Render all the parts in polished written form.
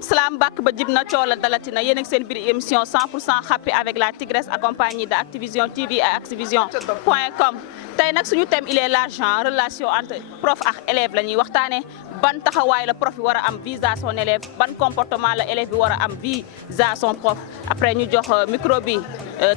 Salam bàkk ba jib na coola dalatina yéen ak seen biir émission 100% happy avec la Tigresse accompagnée de Activision TV et Activision.com. tey nag suñu thème il est l'argent relation entre prof ak élève la ñuy waxtaanee ban taxawaay la prof bi war a am visa son élève ban comportement la élève bi war a am visa son prof après ñu jox micro bi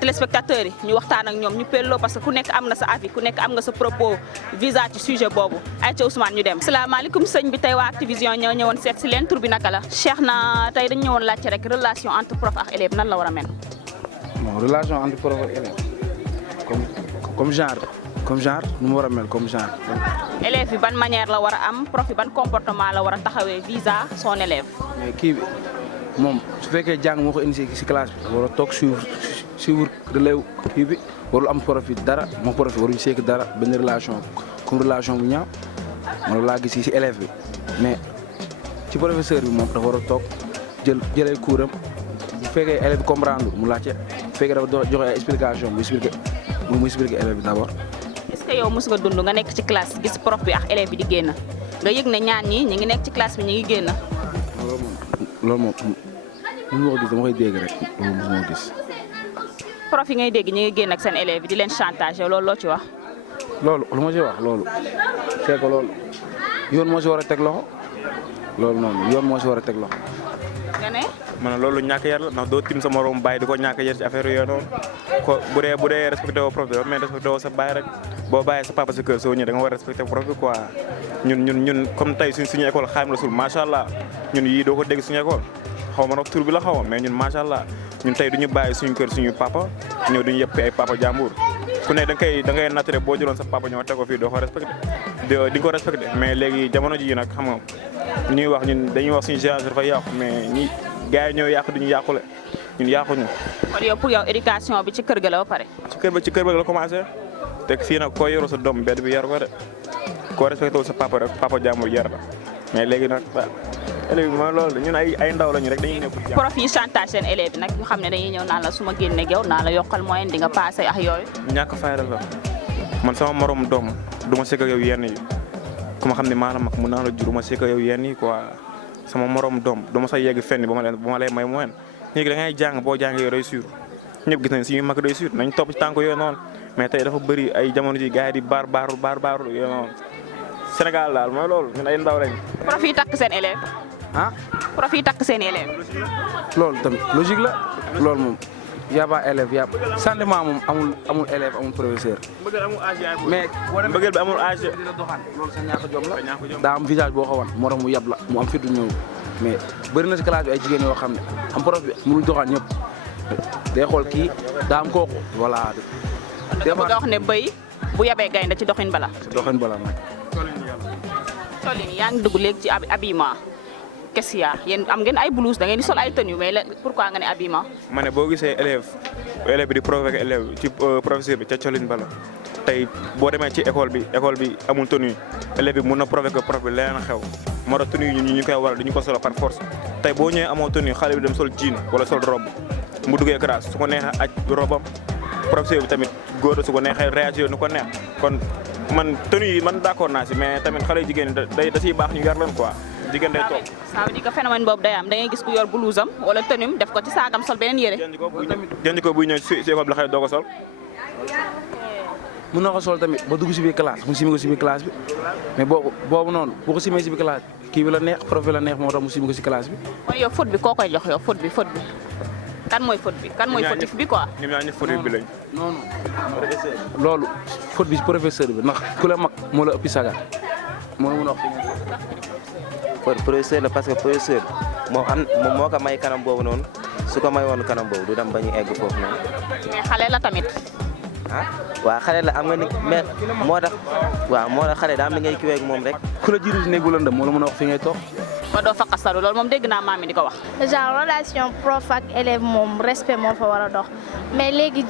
téléspectateurs yi ñu waxtaan ak ñoom ñu pelloo parce que ku nekk am na sa avis ku nekk am nga sa propos visa ci sujet boobu ay ca Ousmane ñu dem. salaamaaleykum sëñ bi tey waa Activision ñoo ñëwoon seet si leen tur bi naka la. Cheikh na tey dañu ñëwoon laajte rek relation entre prof ak élève nan la war a mel. bon relation entre prof ak élève comme genre nu mu war a mel comme genre. élève bi ban manière la war a am prof bi ban comportement la war a taxawee visa son élève. mais kii bi moom su fekkee jàng moo ko indi si classe bi. war a toog suivre relève kii bi warul am prof bi dara moom prof bi waruñu seek dara benn relation comme relation bu ñaaw man laa gis si élève bi mais ci professeur bi moom dafa war a toog jëlee cours am bu fekkee élève bi comprendre mu laajte bu fekkee dafa joxe ay explication mu expliqué élève bi d'abord. est-ce que yow mos nga dund nga nekk ci classe gis prof bi ak élève bi di génn nga yëg ne ñaan ñi ngi nekk ci classe bi ñu ngi génn. loolu moom mënu ma ko gis dama koy dégg rek loolu mosuma ko gis. prof yi ngay dégg ñu ngi génn ak seen élève bi di leen chantage loolu loo ci wax. loolu lu ma ci wax loolu c'est que loolu yoon moo si war a teg loxo loolu noonu yoon moo si war a teg loxo. nga ne. ma ne loolu ñàkk yar la ndax doo tim sa morom bàyyi di ko ñàkk yar ci affaire yooyu noonu ko bu dee respecté woo prof bi mais respecté woo sa bàyyi rek boo bàyyee sa papa sa kër soo ñëwee da nga war a respecté prof bi quoi ñun comme tey suñu école Xaadimu Rasuul macha allah ñun yii doo ko dégg suñu école xaw ma nag tur bi la xaw ma mais ñun macha allah ñun tey du ñu bàyyi suñu kër suñu papa ñëw duñu yëpp ay papa jàmbur ku ne da ngay naturel boo jëloon sa papa ñëw teg ko fii doo ko respecté di nga ko respecté mais léegi jamono ji nag xam nga ñuy wax ñun dañuy wax suñu génération dafa yàqu mais ñi gars yi ñoo yàq duñu yàqule ñun yàquñu. kon yow pour yow éducation bi ci kër ga la ba pare. ci kër ba la commencé te fii nag koo yoroo sa doom mbedd bi yar ko de koo respecté wul sa papa rek papa jàmbur yar la mais léegi nag élèves bi mooy loolu ñun ay ndaw lañu rek dañuy nekk. prof yi chantage seen élèves bi nag ñu xam ne dañuy ñëw naan la su ma génneeg yow naa la yokkal moyen di nga passé ak yooyu. ñàkk fayda la man sama morom doom du ma sekk ak yow yenn yi ku ma xam ne maanaam mag mun naa la jur ma sekk ak yow yenn yi quoi sama morom doom du ma sa yegg fenn ba ma lay may moyen léegi da ngay jàng boo jàngee yow réussir ñëpp gis nañ suñu mag réussir nañ topp ci tànk yooyu noonu mais tey dafa bëri ay jamono ji gars yi di baar yooyu noonu Sénégal daal mooy loolu ñun ay ndaw lañ. prof yi takk seen élève. ah. prof yi takk seen élève. loolu tamit logique la loolu moom y a pas élève y a sentiment moom amul élève amul professeur. mais bëggeel bi amul âge. loolu sa ñàkk jom la daa am visage boo xawan moo tax mu yab la mu am fitu ñëw mais bëri na si classe bi ay jigéen yoo xam ne am prof bi mënul doxaan ñëpp day xool kii daa am kooku voilà. da nga bëgg a wax ne bëy bu yabee gaynde ci doxin bala. ci doxin bala nag. tool yi yaa ngi dugg léegi ci habillement qu'est-ce qu'il y a yéen am ngeen ay blouse da ngeen di sol ay tenue mais pourquoi nga ne habillement. ma ne boo gisee élève bi di provoquer élève ci professeur bi ca colin bala tey boo demee ci école bi amul tenue élève bi mun na provoquer prof bi leneen xew moo tax tenue yi ñu koy waral duñu ko solo par force tey boo ñëwee amoo tenue xale bi dem sol jean wala sol robe mu duggee classe su ko neexee aj robam professeur bi tamit góor su ko neexee réagir nu ko neex kon man tenue yi man d'accord naa si mais tamit xale yu jigéen ñi da siy baax ñu yar leen quoi jigéen day toog. ça veut dire que phénomène boobu day am da ngay gis ku yor blouse am wala tenue def ko ci saagam sol beneen yére. jënd ko buy ñëw si école bi la xëy doo ko sol. mën na ko sol tamit ba dugg si biir classe mu simi ko si biir classe bi mais boobu noonu boo ko simee si biir classe bi kii bi la neex prof bi la neex moo tax mu simi ko si classe bi. mooy yow faute bi koo koy jox yow faute bi kan mooy faute bi kan mooy fautif bi quoi. ñoom ñaar ñëpp fautif bi lañ. non loolu faute bi professeur bi ndax ku la mag moo la ëppi saga moo la mën a wax. professeur la parce que professeur moom moo ko may kanam boobu noonu su ko may woon kanam boobu du dem ba ñu egg foofu noonu. mais xale la tamit. ah waaw xale la am nga ni mais moo tax xale daa am li ngay kiweeg moom rek. ku la jiitu si néegu lëndëm moo la mën a wax fi ngay toog. ba doo fa xasalu loolu moom dégg naa maam mi di ko wax. genre relation prof ak élève moom respect moo fa war a dox mais léegi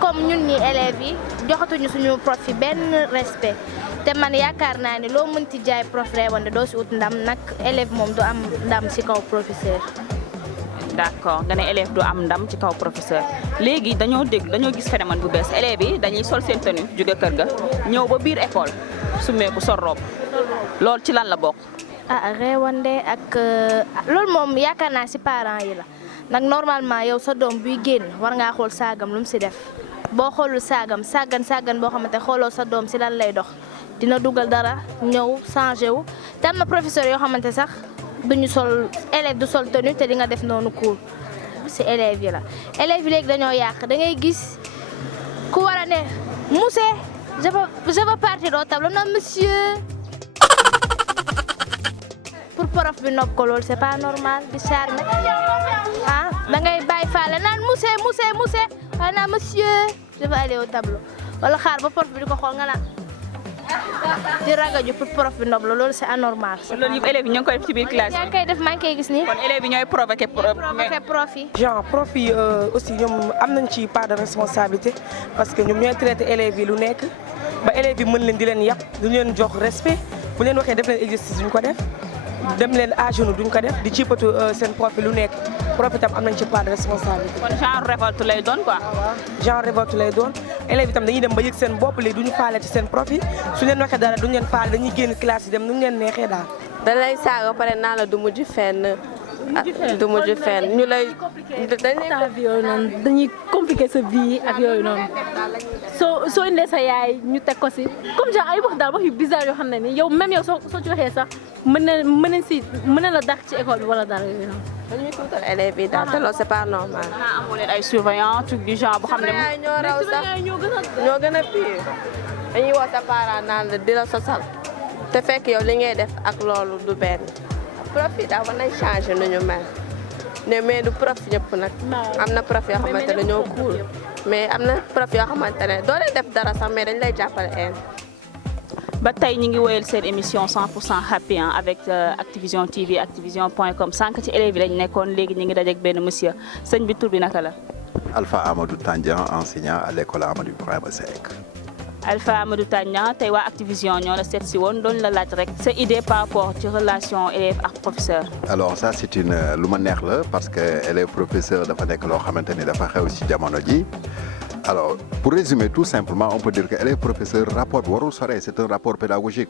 comme ñun ñi élèves yi joxatuñu suñu prof yi benn respect te man yaakaar naa ni loo mënti jaay prof reewande doo si ut ndam nag élève moom du am ndam ci kaw professeur. d'accord nga ne élève du am ndam ci kaw professeur léegi dañoo gis phénomène bu bees élèves yi dañuy sol seen tenue jóge kër ga ñëw ba biir école sumeeku sol robe loolu ci lan la bokk. ah reewande ak loolu moom yaakaar naa ci parents yi la nag normalement yow sa doom buy génn war ngaa xool saagam lu mu ci def boo xoolul saagam sàggan boo xamante xooloo sa doom ci lan lay dox dina dugal dara ñëw changé wu te am na professeur yoo xamante sax duñu sol élève du sol tenue te di nga def noonu cours ci élèves yi la élèves yi léegi dañoo yàq da ngay gis ku war a ne monsieur je veux partir au tableau non monsieur pour prof bi nopp ko loolu c'est pas normal di charmer ah da ngay bàyyi faale naan monsieur waaye naan monsieur je veux aller au tableau wala xaar ba prof bi di ko xool nga naan di ragaju pour prof bi nopp la loolu c'est anormal. loolu yëpp élèves yi ñu ngi koy def ci biir classe yaa ngi koy def maa ngi koy gis nii. kon élèves yi ñooy provoqué prof yi. genre prof yi aussi ñoom am nañ ci part de responsabilité parce que ñoom ñooy traité élèves yi lu nekk ba élèves yi mën leen di leen yàpp duñu leen jox respect bu leen waxee def leen exercice duñ ko def dem leen à genoux duñ ko def di ciipatu seen prof yi lu nekk prof itam am nañ ci part de responsabilité. kon genre révolte lay doon quoi. genre révolte lay doon élèves itam dañuy dem ba yëg seen bopp léegi duñu faale ci seen prof yi su leen waxee dara duñu leen faale dañuy génn classe yi dem nu ñu leen neexee daal. da lay saaga pare naa la du mujj fenn. du mujj fenn ñu lay. dañuy compliquer sa vie ak yooyu noonu soo indee sa yaay ñu teg ko si comme genre ay wax daal wax yu bizarre yoo xam ne ni yow même yow soo ci waxee sax mën na la dàq ci école bi wala dara yooyu noonu. dañuy tuutal élèves yi daal te loolu c'est pas normal. xanaa amoo leen ay surveillants truc du genre bu xam ne. ñoo raw sax ñoo gën a pire dañuy woo sa parent naan la di la sosal te fekk yow li ngay def ak loolu du benn. prof yi daal war nañ changé nu ñu mel ne mais du prof ñëpp nag am na prof yoo xamante ne dañoo cool mais am na prof yoo xamante ne doo leen def dara sax mais dañ lay jàppale en ba tey ñu ngi woyal seen émission 100% happy avec Activision TV activision.com sànq ci élèves yi lañ nekkoon léegi ñu ngi dajeek benn monsieur sëñ bi tur bi naka la. Alpha Amadou Tandian enseignant à l'école Amadou Ibrahima Seck. Alpha Amadou Tandian tey waa Activision ñoo la seet si woon doon la laaj rek sa idée par rapport ci relation élève ak professeur. alors ça c'est une lu ma neex la parce que élève professeur dafa nekk loo xamante ni dafa xew ci jamono ji. alors pour résumer tout simplement on peut dire que élève professeur rapport bi warul sore c'est un rapport pédagogique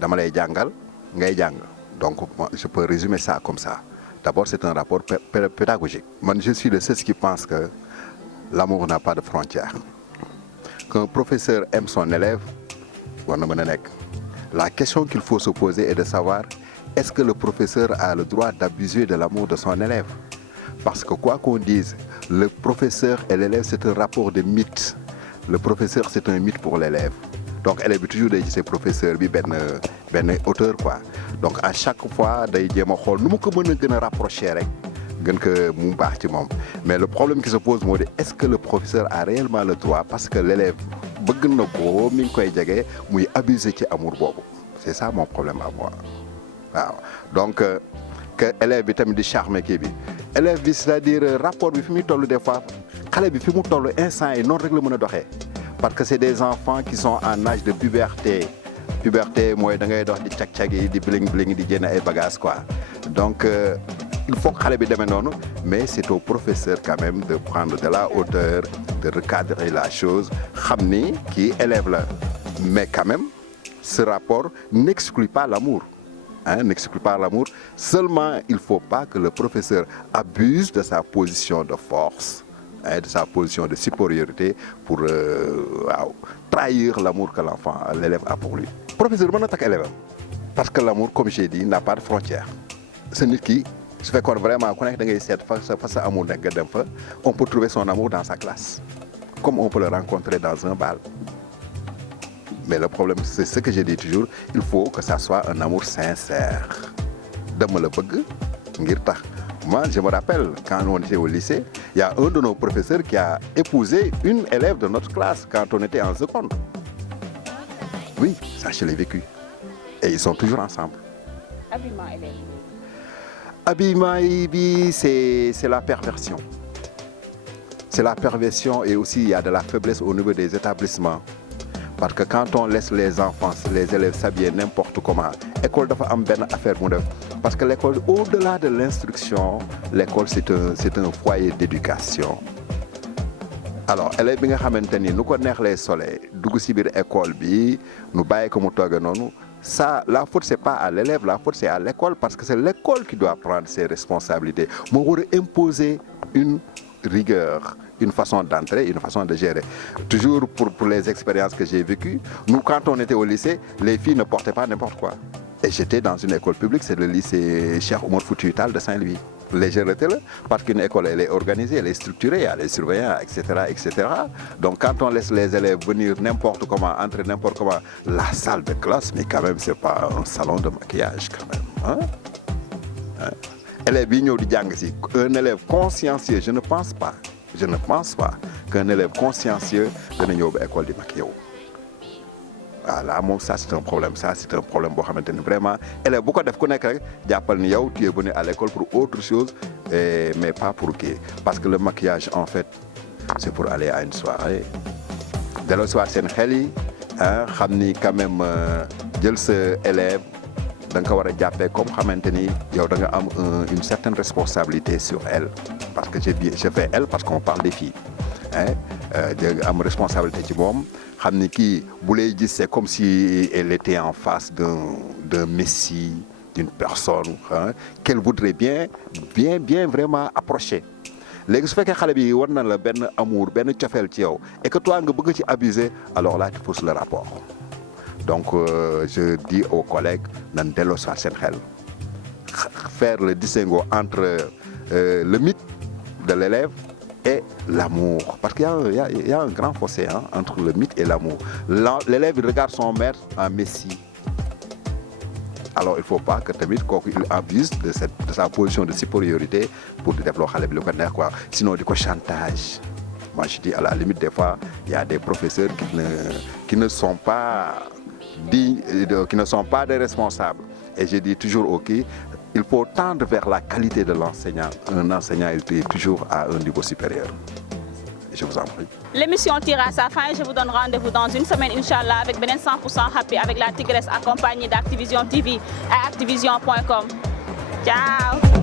dama lay jàngal ngay jàng donc moi, je peux résumer ça comme ça d'abord c'est un rapport pédagogique man je suis de ceux qui pensent que l'amour n'a pas de frontières. Qu'un professeur aime son élève war na mën a nekk la question qu'il faut se poser est de savoir est-ce que le professeur a le droit d'abuser de l'amour de son élève parce que quoi qu'on dise le professeur et l'élève c'est un rapport de mythe le professeur c'est un mythe pour l'élève donc élève bi toujours day gisee professeur bi benn auteur quoi donc à chaque fois day jéem a xool nu mu ko mën a gën a rapprocher rek gën ko mu baax ci moom mais le problème qui se pose moo di est-ce que le professeur a réellement le droit parce que l'élève bëgg na ko mi ngi koy jege muy abuser ci amour boobu c'est ça mon problème à moi waaw donc que élève bi tamit di charmer kii bi élève bi c'est-à-dire rapport bi fi muy toll des fois xale bi fi mu toll instant yi noonu rek la mën a doxee parce que c'est des enfants qui sont en âge de puberté mooy da ngay dox di cag-cag yi di bling di génn ay bagages quoi donc il faut que xale bi demee noonu mais c'est au professeur quand même de prendre de la hauteur de recadrer la chose xam ni kii élève la mais quand même ce rapport n'exclut pas l'amour n'exclut pas l'amour seulement il faut pas que le professeur abuse de sa position de force de sa position de supériorité pour trahir l'amour que l'élève a pour lui professeur mën na takk élève parce que l'amour comme j'ai dit n'a pas de frontière c'est nit ki su fekkoon vraiment ku nekk da ngay seet fa sa amour nekk nga dem fa on peut trouver son amour dans sa classe comme on peut le rencontrer dans un bal mais le problème c'est ce que je dis toujours il faut que ça soit un amour sincère dama la bëgg ngir tax moi je me rappelle quand on était au lycée il y a un de nos professeurs qui a épousé une élève de notre classe quand on était en seconde oui ça je l'ai vécu et ils sont toujours ensemble. Habillement bi c'est la perversion. C'est la perversion et aussi il y a de la faiblesse au niveau des établissements. Parce que quand on laisse les enfants, les élèves s'habiller n'importe comment, école dafa am benn affaire mu def parce que l'école au-delà de l'instruction, l'école c'est un foyer d'éducation. Alors élève bi nga xamante ni nu ko neex lay solee dugg ci biir école bi nu bàyyi ko mu tooge noonu ça, la faute, c'est pas à l'élève, la faute, c'est à l'école, parce que c'est l'école qui doit prendre ses responsabilités. Moi, on va imposer une rigueur, une façon d'entrer, une façon de gérer. Toujours pour les expériences que j'ai vécues, nous, quand on était au lycée, les filles ne portaient pas n'importe quoi. Et j'étais dans une école publique, c'est le lycée Cheikh Oumar Foutiyou Tall de Saint-Louis. Légèreté-le, parce qu'une école, elle est organisée, elle est structurée, il y a les surveillants, etc., etc. Donc quand on laisse les élèves venir n'importe comment, entrer n'importe comment, la salle de classe, mais quand même, c'est pas un salon de maquillage quand même. Hein? Élève yi ñëw di jàng si, un élève consciencieux, je ne pense pas qu'un élève consciencieux dana ñëw ba école di maquillé wu. Voilà, moom ça c'est un problème, boo xamante ni vraiment élève bu ko def ku nekk rek jàppal ni yow tu es venu à l'école pour autre chose, mais pas pour kii. Parce que le maquillage en fait c'est pour aller à une soirée. delloo soir seen xel yi xam ni quand même jël sa élève da nga ko war a jàppee comme xamante ni yow da nga am une certaine responsabilité sur elle. Parce que je fais elle parce qu'on parle des filles. Da am responsabilité ci moom. xam ni kii bu lay gis c'est comme si elle était en face d'un messie, d'une personne qu'elle voudrait bien vraiment approcher. Léegi su fekkee xale bi war na la benn amour benn cofeel ci yow et que toi nga bëgg ci abuser, alors là tu pousses le rapport. Donc je dis aux collègues nan delloo soit seen xel, faire le distinguo entre le mythe de l'élève et l'amour, parce qu'il y a un grand fossé entre le mythe et l'amour. L'élève il regarde son maître en messie, alors il faut pas que tamit kooku il abuse de sa position de supériorité pour di def loo xale bi lu ko neex quoi, sinon di ko chantage. Moi je dis à la limite des fois il y a des professeurs qui ne sont pas dignes, qui ne sont pas des responsables, et je dis toujours ok, il faut tendre vers la qualité de l'enseignant. Un enseignant, il est toujours à un niveau supérieur. Je vous en prie. L'émission tire à sa fin et je vous donne rendez-vous dans une semaine, Inch'Allah, avec Benen 100% Happy, avec la Tigresse accompagnée d'Activision TV et Activision.com. Ciao!